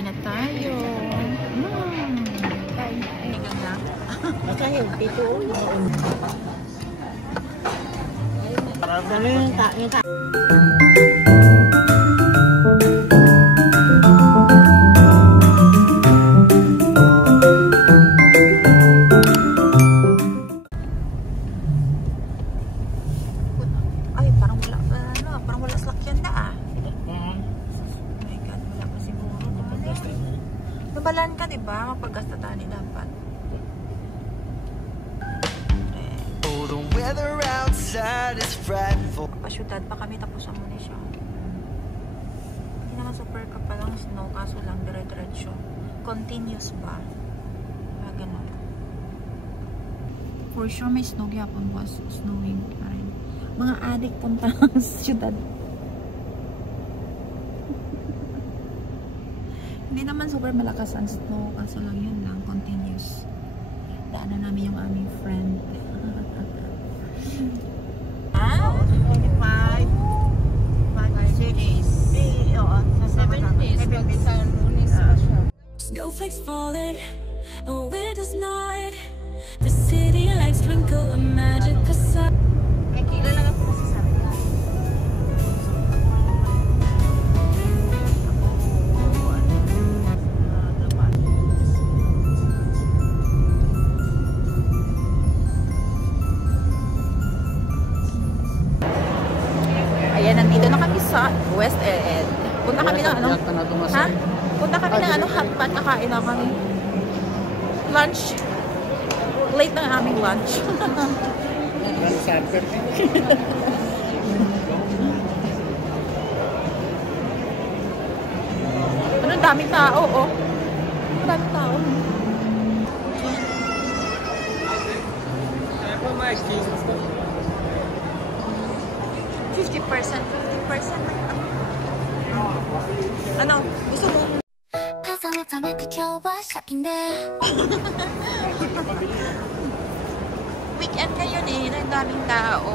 Kain na tayo. Kain na. Ikaw na. Masahil. Dito. Parang yung ta. Nabalan ka, diba? Mapagasta tani dapat. Oh, the weather outside is frightful. Pasyudad pa kami tapos ang muna siya. Hindi naman super ka pa lang snow, kaso lang dire-diretso. Continuous ba? Ganun. For sure may snow yapon was snowing pa rin. Mga adik punta lang sa syudad. Hindi naman super malakas ang snow, kaso lang yun lang, continuous. Daanan namin yung aming friend. Ah? 25 cities. Oo, sa 7 days. Pag sa Lunes pa siya. Snowflakes falling, a winter's night. The city lights twinkle a magic facade. May kilo lang ako sa sarap. Ayan, nandito na kami sa West End. Punta kami ng ano? Ha? Punta kami ng ano, hotpot. Kakain na kami. Lunch. Late na ang aming lunch. Ano, daming tao, oh. Daming tao. Ano? Gusto mo? Weekend ngayon eh. Nagdaming tao.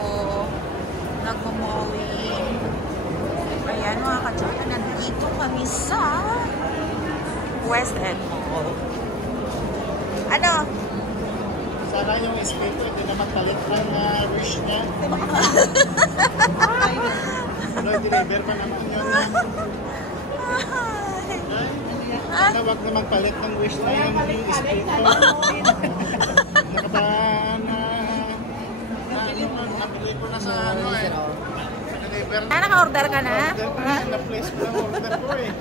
Nagmamawing. Ayan mga katsaka. Nandito kami sa West End Mall. Ano? Sana yung espeto, hindi na magpalit ng wish niya. Pero deliver pa naman yun. Sana wag na magpalit ng wish na yung espeto. Nabili ko na sa ano eh. Deliver. Naka-order ka na? Na-place ko ng order ko eh.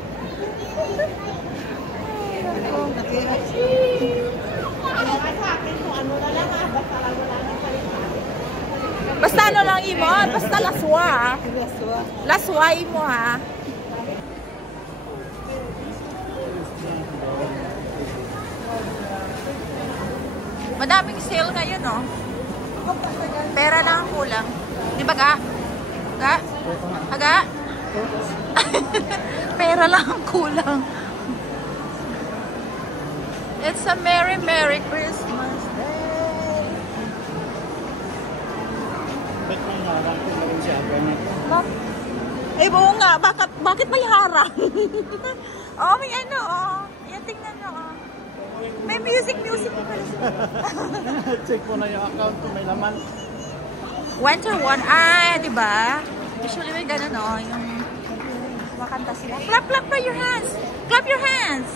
Basta ano lang imo, basta laswa. Laswa imo ha. Madaming sale ngayon, no? Pera lang ang kulang. Di ba, Ga? Ga? Aga? Pera lang ang kulang. It's a Merry Merry Christmas Day. Ba't may harang kung meron siya ganyan? Eh, buo nga. Bakit may harang? Oh, may ano, oh. Yan, tingnan nyo, oh. May music pa pala siya. Check mo na yung account kung may laman. Winter one. Ah, diba? Usually may ganun, oh. Yung makanta sila. Clap your hands. Clap your hands.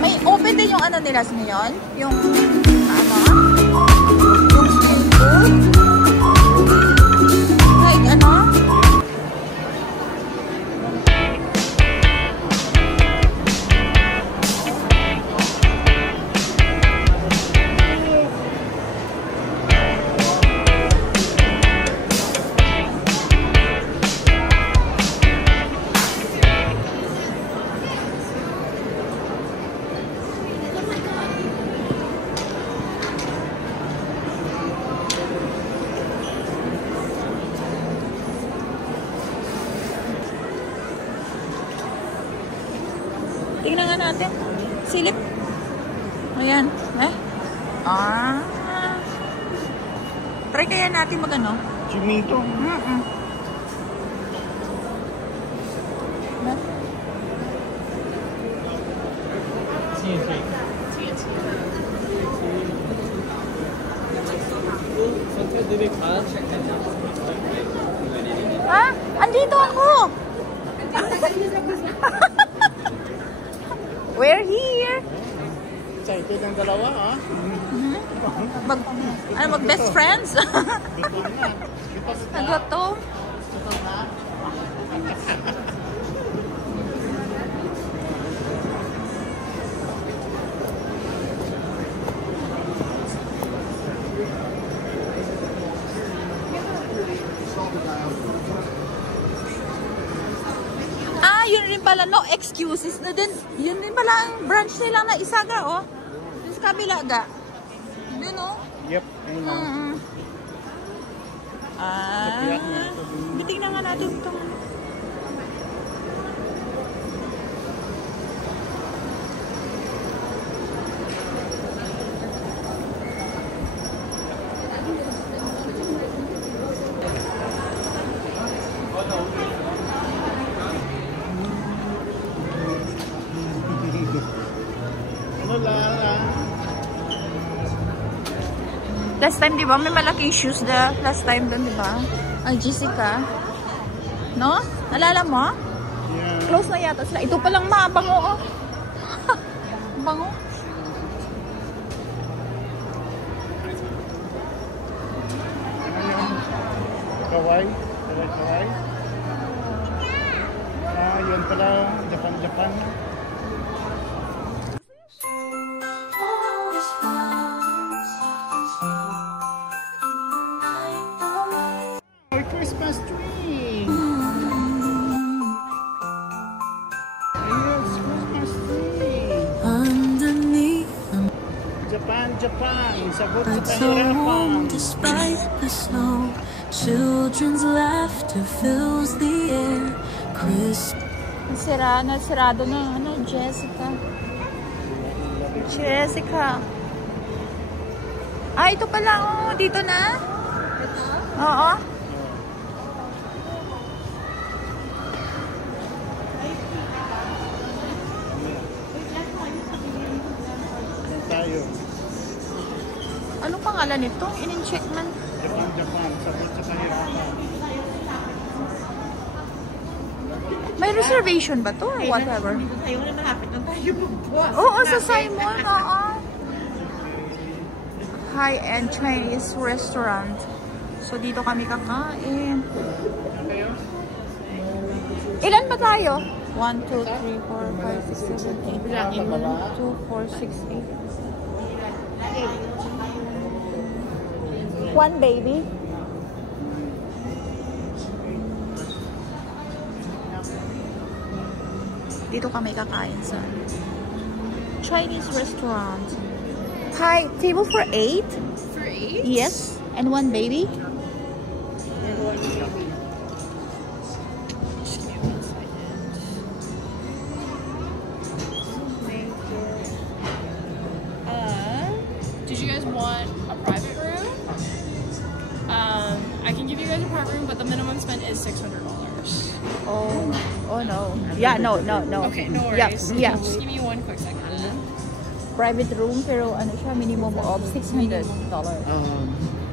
May open din yung ano nila ngayon. Yung ano? Yung swimming pool. Like ano? natin. Silip. Ayan. Try kaya natin mag-ano? Chimito. Ha? Andito ako! We're here! Excited ang dalawa, ha? Mag-best friends? Gutom na. Nagutom? Yun rin pala, no excuses na din. Yun din pala ang branch nila na Isaga, oh. Yung sa kabila, ga. Yun, oh. Yep. Ayun na. Bitignan nga natin ito. Last time, di ba? May malaking shoes na last time doon, di ba? Ang Jessica. No? Nalala mo? Yeah. Close na yata sila. Ito palang mabango, oh. Bango. Kawai. Kawai. Yun pala. Japan. Christmas tree. Yes, Christmas tree. Underneath Japan. Sagot sa lights so warm kahirapan. despite the snow. Children's laughter fills the air. Nasirado na, Jessica. Ito pala, oh. Dito na? Ito? Oo. Tayo. Anong pangalan nito? In-check man. Japan. Sagot sa kahirapan. May reservation ba to? Whatever. Tayo na malapit na tayo magbuwas. Oo, sa Simon. Oo. High-end Chinese restaurant. So, dito kami kakain. Ilan ba tayo? 1, 2, 3, 4, 5, 6, 7, 8. 2, 4, 6, 8. One baby. Dito kami kakain sa Chinese restaurant. Hi, table for 8? For 8? Yes. And one baby? Did you guys want a private room? I can give you guys a private room, but the minimum spend is $600. Oh no. Yeah, no. Okay, no worries. Yeah. Just give me one quick second. Private room, pero ano siya, minimum of $600.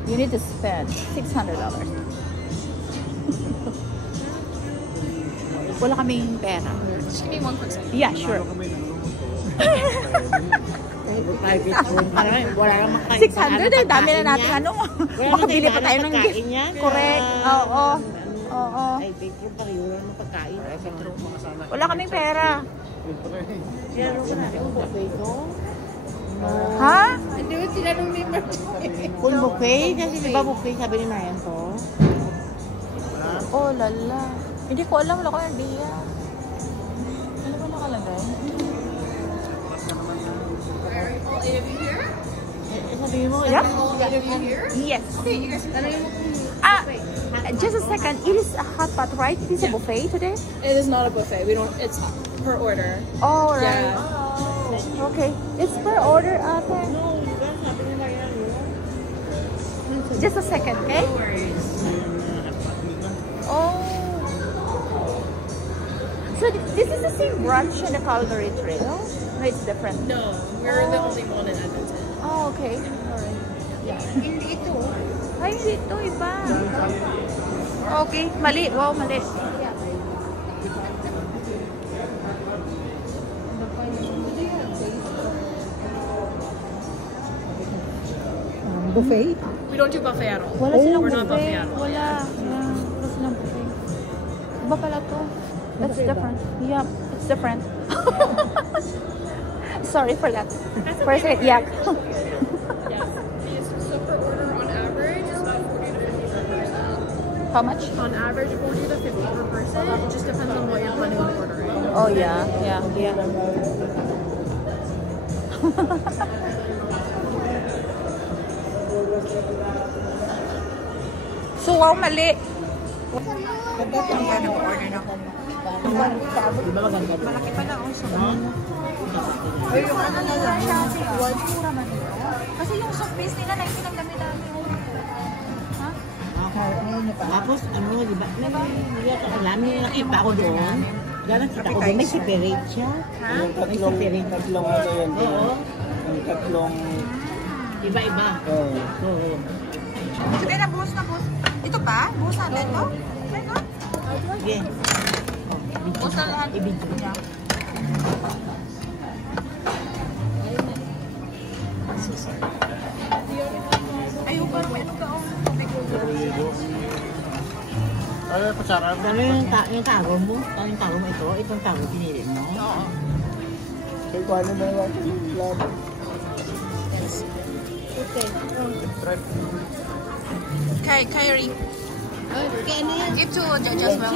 You need to spend $600. Wala kaming pera. Just give me one quick second. Yeah, sure. Private room. Wala nang makain. 600 eh, dami na natin ano. Makabili pa tayo ng gift. Correct. Oo. Ay, thank you pa rin. Wala nang pagkain. Wala kaming pera. Sinalo ko na yung buffet ko. Ha? Hindi mo tinanong ni Martin. Kung buffet, kasi di ba buffet sabi ni Marian to? Oh, lala. Hindi ko alam. Wala ko yung idea. Ano ba nakalagay? All 8 of you here? Sabi mo, Yeah? All 8 of you here? Yes. Okay, you guys can Just a second. It is a hot pot, right? It is a buffet today? It is not a buffet. We don't. It's per order. Oh, right. Yeah. Okay. It's per order, ate. Just a second, okay? Oh. So this is the same branch in the Calvary Trail? No, it's different. No, we're the only one in Edmonton. Oh, okay. Alright. Hindi ito. Ay, dito iba. Okay, mali. Wow, mali. Buffet? We don't do buffet at all. Wala silang We're not buffet buffet. at all. Wala. Yeah, wala silang buffet. Iba pala to. It's different. Yeah, it's different. Sorry for that. First, yeah. Yes. So per order on average is about 40 to 50 per person. How much? On average, 40 to 50 per person. It just depends on what you're planning on ordering. Oh, yeah. Yeah, yeah. So, wow, mali. Dapat ang ganang order na ko. Malaki pala oh. So, ay, yung ano na lang. Mura man ito. Kasi yung soft base nila, na yung dami-dami. Ha? Tapos, ano, di ba? Alam niyo, nakita ko doon. Gano'n kita ko doon. May separate siya. Yung tatlong ano yan. Oo. Yung tatlong... Iba-iba. Oo. Sige na, buhos na buhos. Ito ba? Buhos natin to? Ito? Sige. Buhos na lahat. Ibigay. Ayaw pa rin. Ano ka? Ay, kutsara. Ano yung tago mo? Ano yung tago mo ito? Itong tago pinili mo? Oo. Kaya kung ano ba yung lab? Kyrie. Okay, ano yan? Give to Judge as well.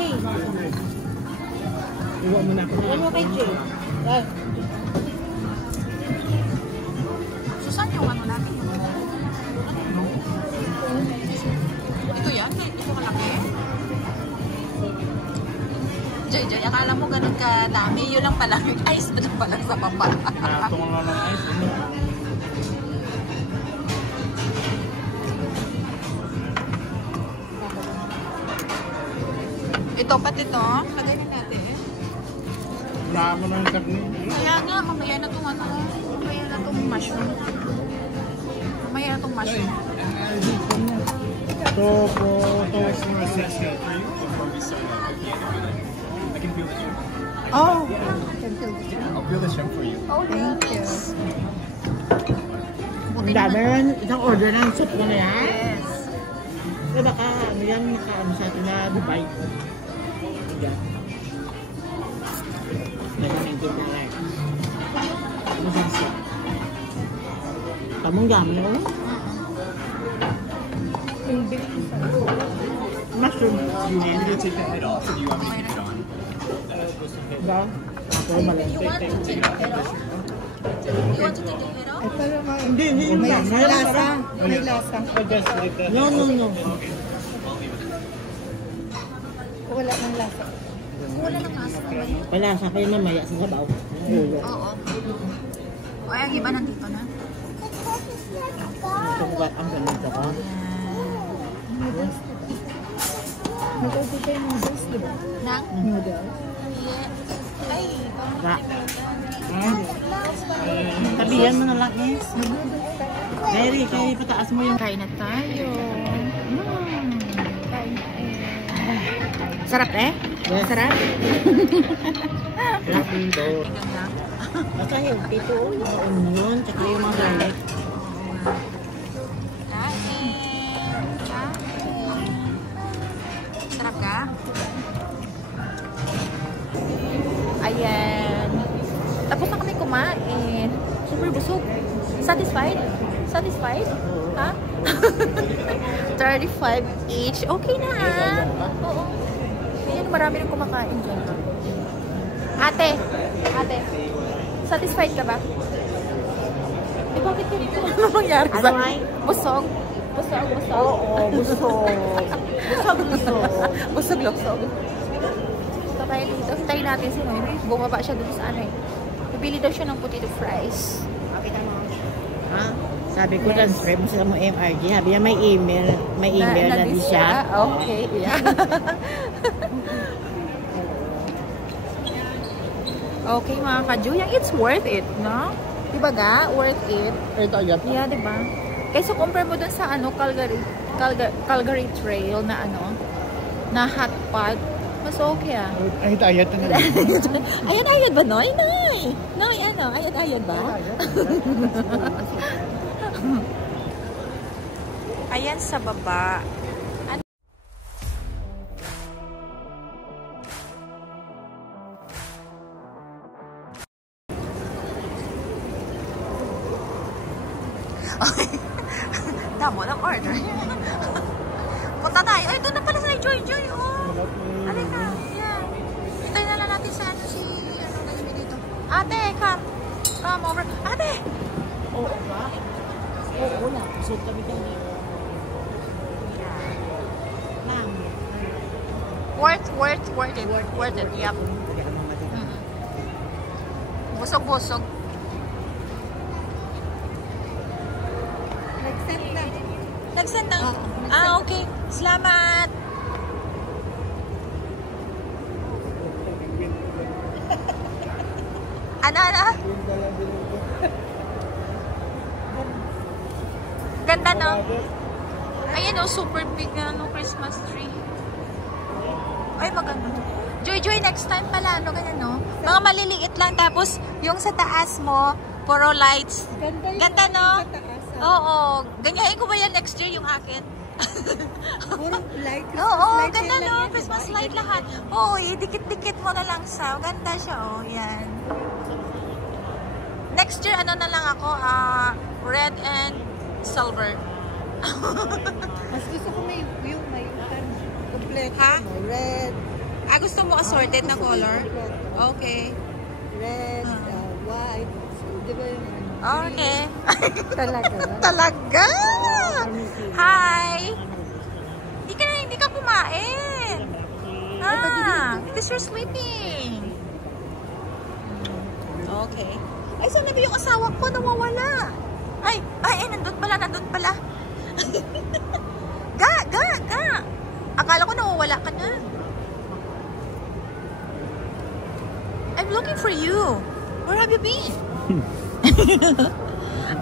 Iwan mo na ako. Iwan mo kay Jay. So, saan yung ano natin? Ito yan? Ito malaki? Jay, akala mo ganun kadami. Yun lang pala. Yung ice na pala sa papa. Natong lang ng ice. Ito, pati ito. Lagay na natin. Wala mo na yung karni. Kaya nga, mamaya na itong ano. Mamaya na itong mushroom. Mamaya na itong mushroom. So, to is more essential for you before we start. I can build you. Oh! I'll build a shrimp for you. Oh, thank you. Ang dami rin. Isang order ng soup mo na yan. Yes. Diba baka ano yan, nakaano sa atin na Dubai. Diba? Nag-maintain na lang. Ano sa soup? Tamong dami oh. Mushroom. Do you want me to take the head off or do you want me to keep it on? Diba? Ako malente. You want to take the head off? You want to take the head off? Hindi yung may lasa. May lasa. Oh, just like that. No. Wala nang lasa. Wala nang lasa. Wala sa kayo mamaya sa sabaw. Oo. O, ang iba nandito na. Ito ba ang ganito ka? Nag-order kayo noodles, di ba? Nang? Noodles? Ay, Ra. Tabihan mo na lang is. Kaya pataas mo yung... Kain na tayo. Sarap eh? Yeah. Sarap? Basta yung pito, yung onion, tsaka yung mga garlic. sarap ka? Ayan. Tapos na kami kumain. Super busog. Satisfied? Satisfied? Ha? 35 each. Okay na ah. Oo. Ayan, marami nang kumakain dyan. Ate. Satisfied ka ba? Eh, bakit ganito? Ano mangyari ba? Ano ay? Busog. Busog. Oo, busog. Busog. So tayo dito. Hintayin natin si Noy. Bumaba siya dun sa ano eh. Bibili daw siya ng potato fries. Makita mo. Ha? Sabi ko lang, strip sa mo MRG. Sabi niya, may email na di siya. Okay, yeah. Okay, mga ka-Juyang, it's worth it, no? Diba ga? Worth it. Ito yun. Yeah, diba? Kaysa compare mo dun sa ano, Calgary Trail na ano, na hot pot, mas okay ah. Ayat na lang. Ayat ba, Noy? Noy, ano? Ayat ba? Ayan sa baba. Damo ng order. Punta tayo. Ay, doon na pala sa Joy. Oh. Alika. Yeah. Hintayin na lang natin sa ano si... Ano na yun dito? Ate, come. Come over. Ate! Oo ba? Oo na. Kusot kami dyan. Ma'am. Worth it. Yep. Busog. Nag-send na. Okay. Salamat. Ano? Ganda, no? Ayan, oh, super big na Christmas tree. Ay, maganda. Joy, next time pala, no? Ganyan, no? Mga maliliit lang, tapos yung sa taas mo, puro lights. Ganda, no? Oo. Ganyahin ko ba yan next year yung akin? Oo, ganda, no? Christmas light lahat. Oo, dikit-dikit mo na lang sa. Ganda siya, oh. Yan. Next year, ano na lang ako? Red and silver. Mas gusto ko may complete. Ha? Red. Gusto mo assorted na color? Okay. Red, white. Di ba yung Okay. talaga? Talaga? Hi! Hindi ka kumain. Because you're sleeping. Okay. Ay, saan na ba yung asawa ko? Nawawala. Ay, nandun pala. Ga. Akala ko nawawala ka na. I'm looking for you. Where have you been?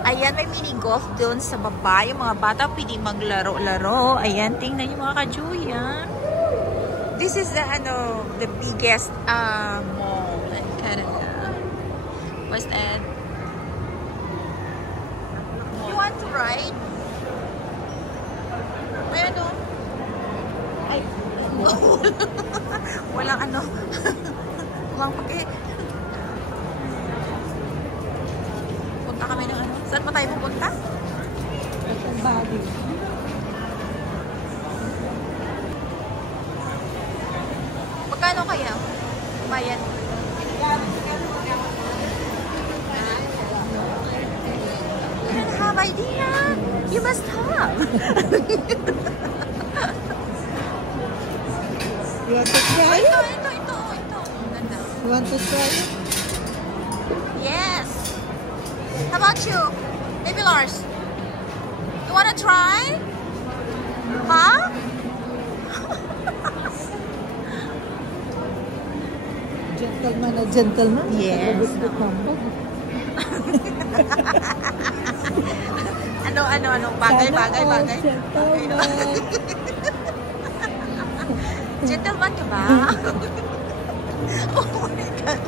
Ayan, may mini golf doon sa baba. Yung mga bata pwede maglaro-laro. Ayan, tingnan yung mga ka-Juyan. This is the biggest mall in Canada. West End. You want to ride? Ayan, no? Ay, walang walang pake. Punta kami ng ano? Saan pa tayo pupunta? body. Magkano kaya? Bayad. You don't have idea. You must have. You want to try it? Ito. Ganda. You want to try it? Yes. How about you? Baby Lars? You wanna try? Huh? Gentleman na gentleman. Yes. Nagubot-but naman. Ano? Bagay. Gentleman. Gentleman ka ba? Oh my God.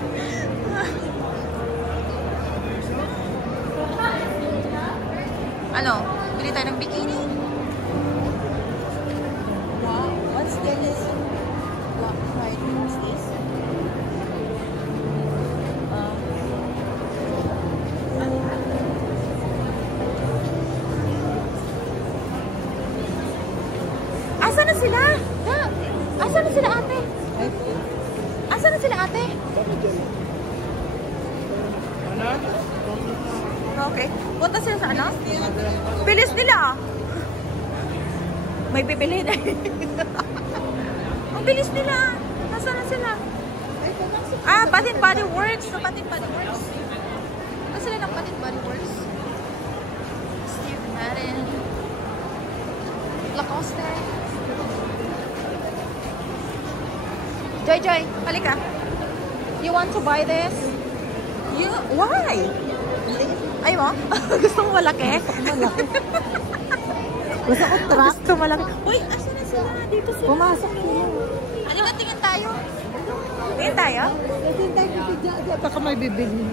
Ano? Bili tayo ng bikini? Wow. What's this? Black Friday. What's this? Asa na sila? Asa na sila, ate? Asa na sila, ate? Okay. Punta sila sa ano? Bilis nila. May bibili na. Ang bilis nila. Nasaan na sila? Bath and Body Works. Sa Bath and Body Works. Bath and Body Works. Steve Madden. Lacoste. Joy, Joy, halika. You want to buy this? You? Why? Ay mo? Gusto mo malaki? Malaki. Gusto ko truck. Gusto malaki. Uy, asa na sila? Dito sila. Pumasok sila. Halika, tingin tayo. Tingin tayo? Tingin tayo bibigyan. Baka may bibili.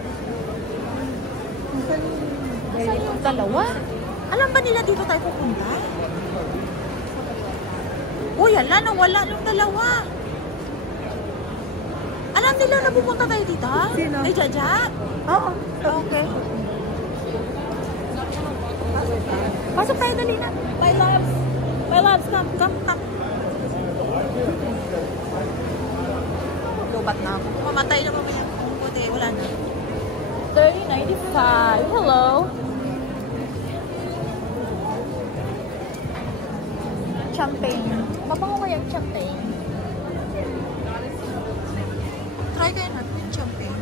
Saan yung dalawa? Alam ba nila dito tayo pupunta? Uy, ala, nawala yung dalawa. Alam nila na pupunta tayo dito? Sino? Ay, Jaja? Oo. Okay. Pasok tayo, dali na. My loves. My loves, come, come, come. Lubat na ako. Mamatay na mamaya. Buti, wala na. 30.95. Hello. Champagne. Mabango kaya yung champagne? Try kaya natin yung champagne.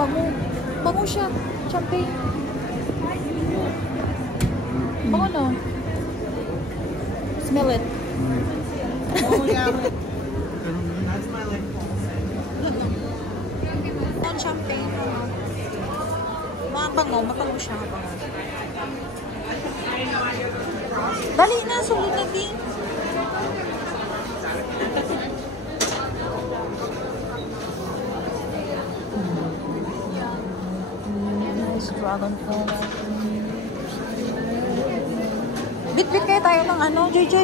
Bango. Bango siya. Champagne. Bango no? Smell it. Oh, yeah. Ang champagne. Mga bango. Mabango siya. Mabango. Dali na. Sulit na din. Dragon Fruit. Bit-bit kaya tayo ng ano, JJ?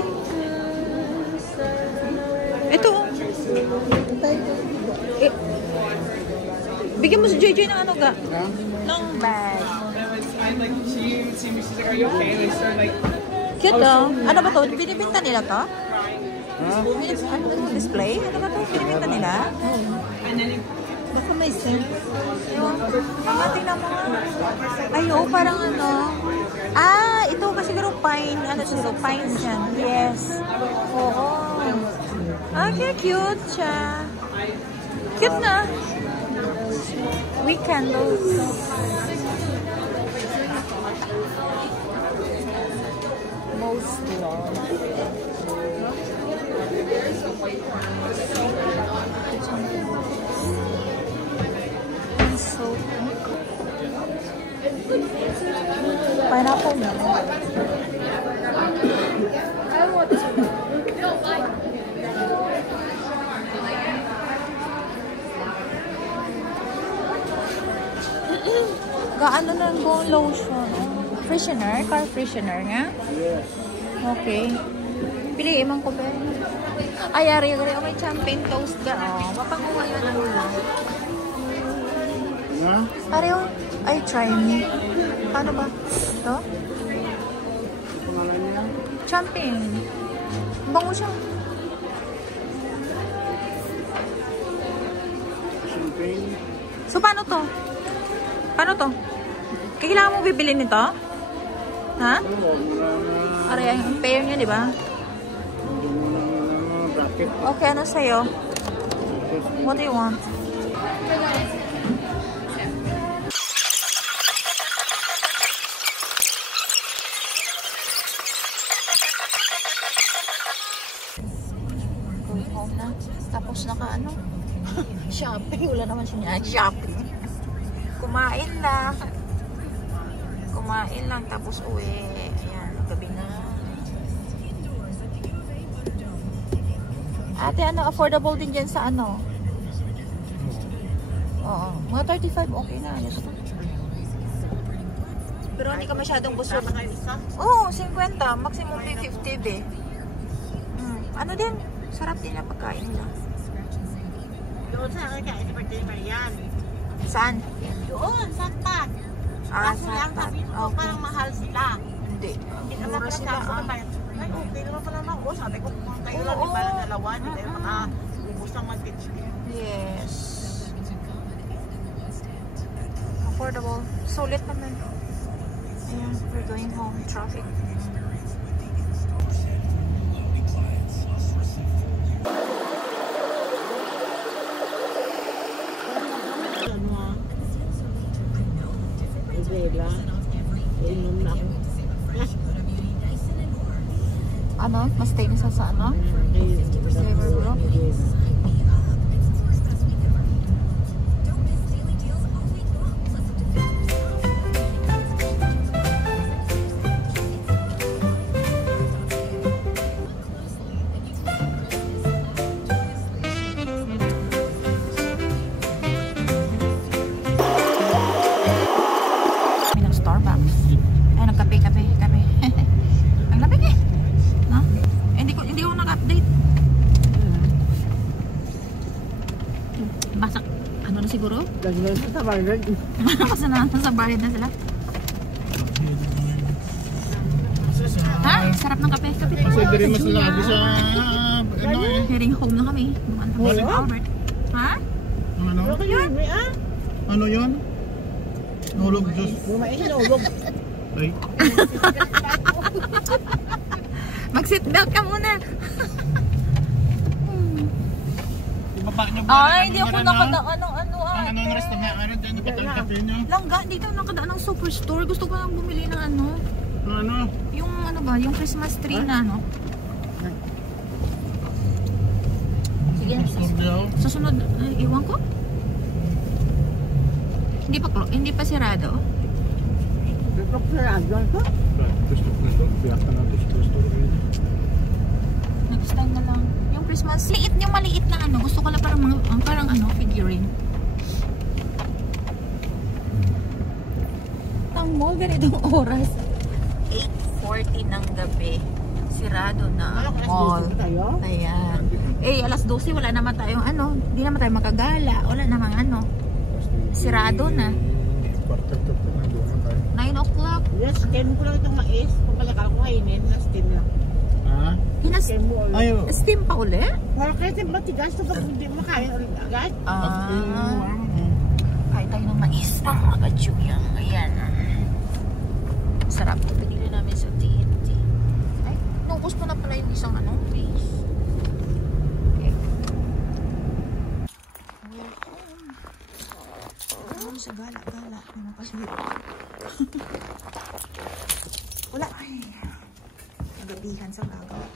Ito. Eh, bigyan mo si JJ ng ano ga? Ng bag. And like she seemed, she's like, "Are you okay?" And I started like, Cute daw. Ano ba to? Binibinta nila to? Ano display? Ano ba to? Binibinta nila? and then Baka may scent. Mga tingnan mo. Ay, oo, parang ano. Ah, ito kasi siguro pine. Ano siguro? Pine yan. Yes. Oo. Okay, cute siya. Cute na. We candles. Most love. So pineapple melon. I want to. Gaano na ang lotion? Freshener? Car freshener nga? yes. Okay. Piliin man ko ba? Ay, ari may champagne toast ka. Oh, mapanguha yun ang Yeah. Pareho. Ay, try me. Paano ba? Ito? Pangalan niya? Champagne. Bango siya. Champagne. So, paano to? Paano to? Kailangan mo bibili nito? Ha? Aray, ang pair niya, di ba? Bracket. Okay, ano sa'yo? What do you want? Going home na. Tapos naka ano? Shopping. Wala naman siya niya. Shopping. Kumain lang. Kumain lang. Tapos uwi. Ayan. Gabi na. Ate, ano? Affordable din dyan sa ano? Oo. Mga 35. Okay na. Ayos na. Pero hindi ka masyadong busog. Oo, 50. Maximum din 50 be. Ano din? Sarap din ang pagkain nila. Doon sa akin kaya sa birthday Marian. Saan? Doon, Santa. Kaso lang sabi ko parang mahal sila. Hindi. Hindi naman Mura pala sila. sabi ko ay okay naman pala na. O sabi ko kung kayo lang di pala dalawa. Hindi tayo makaubos ng mag-pitch. Yes. Affordable. Sulit naman. Ayan, we're going home. Traffic. umbrella. Inom na ako. Ano? Mas stay na sa ano? Flavor bro? Starbucks. Ay, nagkape. Ang lamig eh. No? Hindi ko naka-update. Basak. Ano na siguro? Gagawin sa tabaran. Kasi nasa barid na sila. Ha? Sarap ng kape. Kasi dari mas lagi sa ano eh. Hearing home na kami. Dumaan kami sa Albert. Ha? Ano? Ano yun? Nulog Diyos. Bumait na ulog. Ay. Mag-seatbelt ka muna. Ibaba niyo ba? Ay, hindi ako nakadaan ng ano Ano na rest na ano din yung kape niyo? Langga, dito nakadaan ng superstore. Gusto ko lang bumili ng ano. Ano? Yung ano ba, yung Christmas tree na ano. Sige, sa sunod, iwan ko. Hindi pa sirado. Ito sarado ito. Gusto ko ito. Biyak ka natin sa gusto ko rin. Next time na lang. Yung Christmas, yung maliit na ano. Gusto ko lang parang ano, figurine. Ang mall, ganitong oras. 8:40 ng gabi. Sirado na mall. Ayan. Alas 12, wala naman tayong ano. Hindi naman tayo makagala. Wala namang ano. Sirado na. 9 o'clock. Yes, 10 ko lang itong mais. Pagkalakal ko kainin, nas 10 lang. Ha? Ayaw. Steam pa ulit? Kasi matigas ito pag hindi makain ulit agad. Kain tayo ng mais. Mga kachuyang. Ayan. Sarap. Pinili namin sa TNT. Ay, naubos ko na pala yung isang ano, base. Okay. Welcome. Sa gala-gala. Ano pa siya? Wala. Ay. Nagabihan sa gagawa.